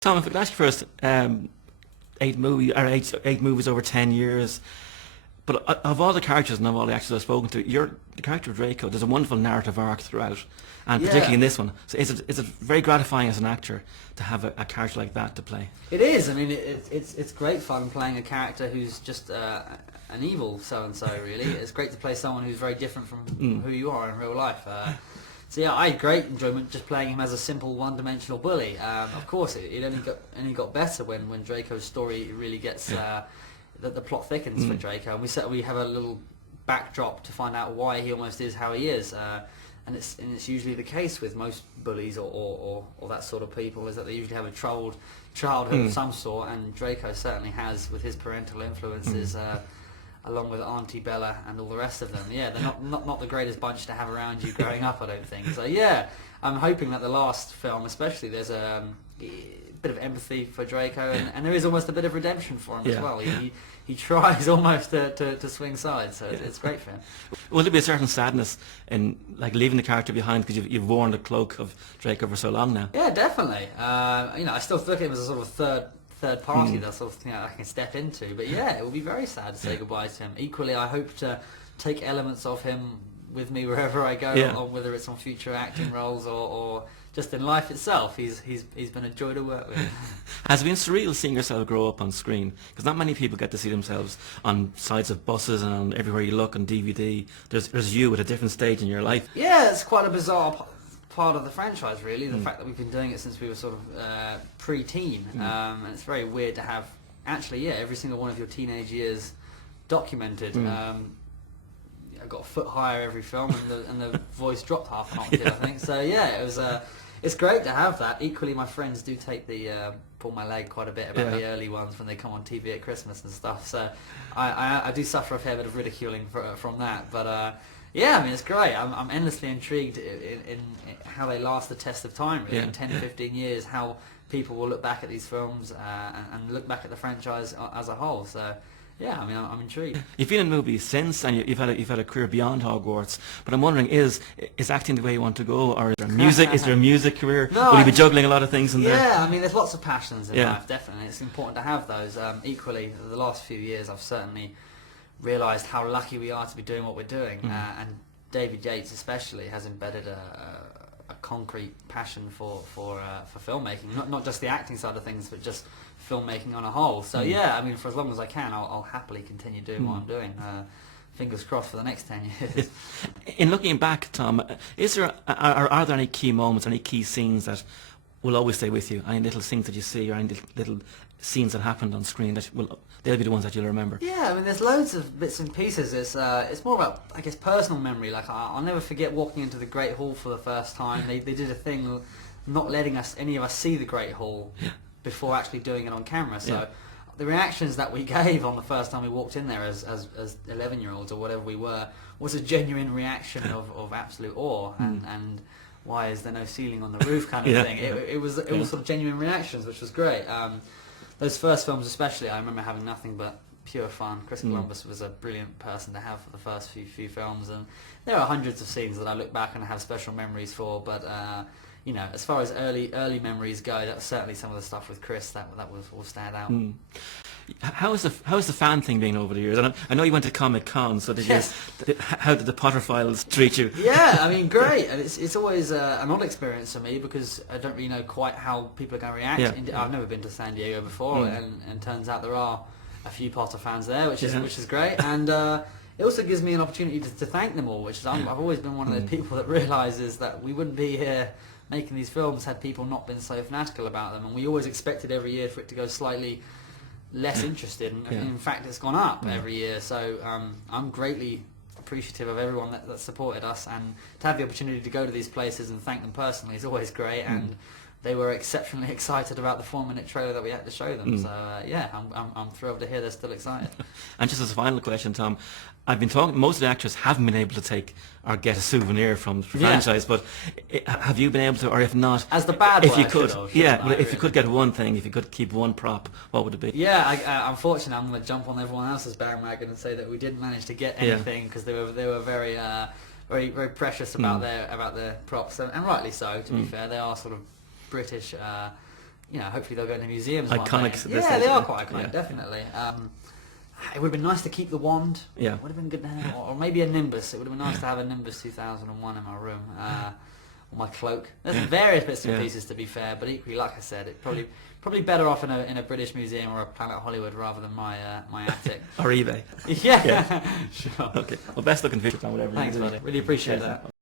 Tom, if I could ask you first, eight movies over 10 years. But of all the characters and of all the actors I've spoken to, the character of Draco. There's a wonderful narrative arc throughout, and particularly in Yeah, this one. So is it very gratifying as an actor to have a character like that to play? it is. I mean, it's great fun playing a character who's just an evil so and so. Really, it's great to play someone who's very different from who you are in real life. So yeah, I had great enjoyment just playing him as a simple one-dimensional bully. Of course, it only got better when Draco's story really gets the plot thickens for Draco, and we have a little backdrop to find out why he almost is how he is. And it's usually the case with most bullies or that sort of people, is that they usually have a troubled childhood of some sort, and Draco certainly has with his parental influences. Along with Auntie Bella and all the rest of them. Yeah, they're not the greatest bunch to have around you growing up, I don't think. So yeah, I'm hoping that the last film especially, there's a bit of empathy for Draco, and there is almost a bit of redemption for him as well. He tries almost to swing sides, so it's great for him. Will there be a certain sadness in like leaving the character behind because you've worn the cloak of Draco for so long now? Yeah, definitely. I still look at him as a sort of third party that sort of thing I can step into. But yeah, it would be very sad to say goodbye to him. Equally, I hope to take elements of him with me wherever I go, or whether it's on future acting roles or just in life itself. He's been a joy to work with. Has it been surreal seeing yourself grow up on screen? Because not many people get to see themselves on sides of buses and on everywhere you look on DVD. There's you at a different stage in your life. Yeah, it's quite a bizarre part of the franchise, really. The fact that we've been doing it since we were sort of pre-teen, and it's very weird to have actually every single one of your teenage years documented. I got a foot higher every film, and the voice dropped half an octave, I think. So yeah, it was. It's great to have that. Equally, my friends do take the pull my leg quite a bit about the early ones when they come on TV at Christmas and stuff. So I do suffer a fair bit of ridiculing from that, but. Yeah, I mean, it's great. I'm endlessly intrigued in how they last the test of time, really. In 10, 15 years, how people will look back at these films and look back at the franchise as a whole. So, yeah, I mean, I'm intrigued. You've been in movies since, and you've had a career beyond Hogwarts. But I'm wondering, is acting the way you want to go, or is there music? Is there a music career? No, Will you be juggling a lot of things in there? Yeah, I mean, there's lots of passions in life, definitely. It's important to have those. Equally, the last few years, I've certainly realised how lucky we are to be doing what we're doing, and David Yates especially has embedded a concrete passion for filmmaking, not just the acting side of things, but just filmmaking on a whole. So yeah, I mean, for as long as I can, I'll happily continue doing what I'm doing. Fingers crossed for the next 10 years. In looking back, Tom, are there any key moments, any key scenes that will always stay with you? Any little things that you see, or any little scenes that happened on screen they'll be the ones that you'll remember? Yeah, I mean, there's loads of bits and pieces. It's more about, I guess, personal memory. Like I'll never forget walking into the Great Hall for the first time. They did a thing, not letting any of us see the Great Hall before actually doing it on camera. So the reactions that we gave on the first time we walked in there as 11-year-olds or whatever we were was a genuine reaction of absolute awe and why is there no ceiling on the roof kind of thing. It was sort of genuine reactions, which was great. Those first films especially, I remember having nothing but pure fun. Chris Columbus was a brilliant person to have for the first few films, and there are hundreds of scenes that I look back and have special memories for, but as far as early memories go, that was certainly some of the stuff with Chris that will stand out. How is the fan thing been over the years? And I know you went to Comic Con, so how did the Potter files treat you? Yeah, I mean, great, and it's always an odd experience for me because I don't really know quite how people are going to react. I've never been to San Diego before, and turns out there are a few Potter fans there, which is great, and it also gives me an opportunity to thank them all, which is I've always been one of those people that realises that we wouldn't be here making these films had people not been so fanatical about them, and we always expected every year for it to go slightly less interested, and in fact it's gone up every year, so I'm greatly appreciative of everyone that supported us, and to have the opportunity to go to these places and thank them personally is always great, and they were exceptionally excited about the 4-minute trailer that we had to show them, so I'm thrilled to hear they're still excited. And just as a final question, Tom, I've been talking, most of the actors haven't been able to take or get a souvenir from the franchise, but have you been able to, or if not, as the bad if one, you could, if you really could get one thing, if you could keep one prop, what would it be? Yeah, unfortunately, I'm going to jump on everyone else's bandwagon and say that we didn't manage to get anything because they were very very precious about their props, and rightly so. To be fair, they are sort of British you know, hopefully they'll go into museums. Iconic one day. at this Yeah, stage, they are yeah. quite iconic, Yeah. definitely. It would have been nice to keep the wand. Yeah. Would have been good to have, or maybe a Nimbus. It would have been nice to have a Nimbus 2001 in my room. Or my cloak. There's various bits and Yeah. pieces, to be fair, but equally, like I said, it probably better off in a British museum or a Planet Hollywood rather than my attic. Or eBay. Yeah, Yeah. sure. Okay. Well, best looking future, Tom, whatever. Thanks, you do. buddy. Really appreciate Cheers, that. man.